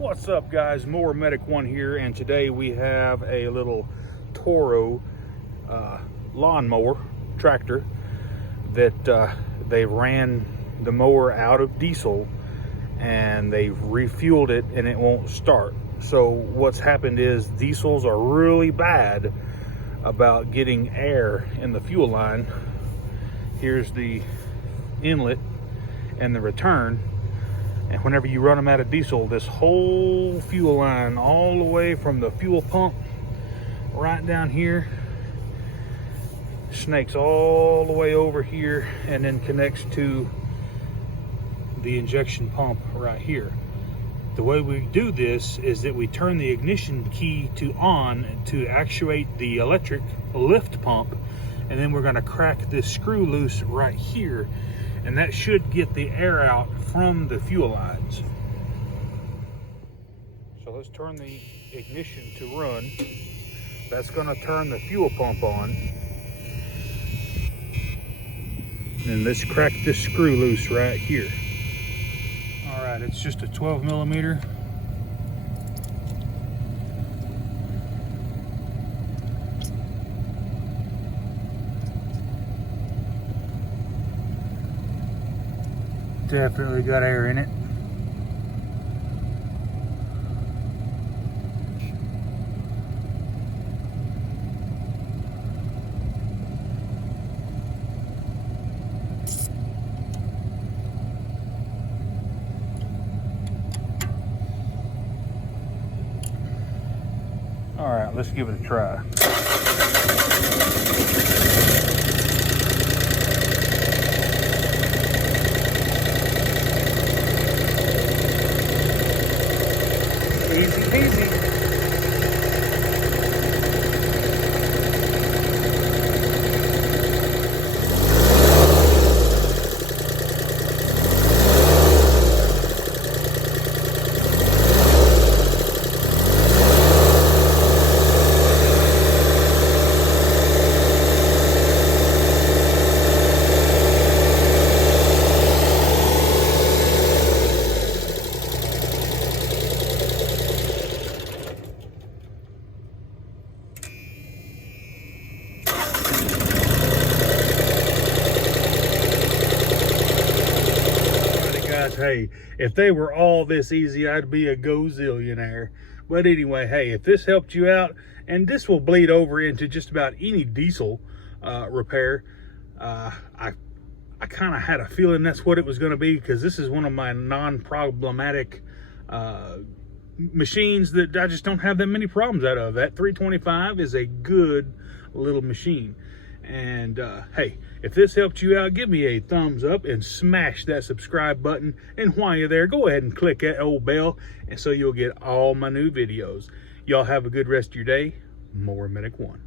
What's up, guys? Mower Medic One here, and today we have a little Toro lawnmower tractor that they ran the mower out of diesel and they refueled it and it won't start. So what's happened is diesels are really bad about getting air in the fuel line. Here's the inlet and the return. And whenever you run them out of diesel, this whole fuel line, all the way from the fuel pump right down here, snakes all the way over here and then connects to the injection pump right here. The way we do this is that we turn the ignition key to on to actuate the electric lift pump, and then we're going to crack this screw loose right here, and that should get the air out from the fuel lines. So let's turn the ignition to run. That's going to turn the fuel pump on. And let's crack this screw loose right here. All right, it's just a 12 millimeter. Definitely got air in it. All right, let's give it a try. Easy peasy. Hey, if they were all this easy, I'd be a gozillionaire. But anyway, hey, if this helped you out, and this will bleed over into just about any diesel repair, I kind of had a feeling that's what it was going to be, because this is one of my non-problematic machines that I just don't have that many problems out of. That 325 is a good little machine. And hey, if this helped you out, give me a thumbs up and smash that subscribe button. And while you're there, go ahead and click that old bell, and so you'll get all my new videos. Y'all have a good rest of your day. Mower Medic One.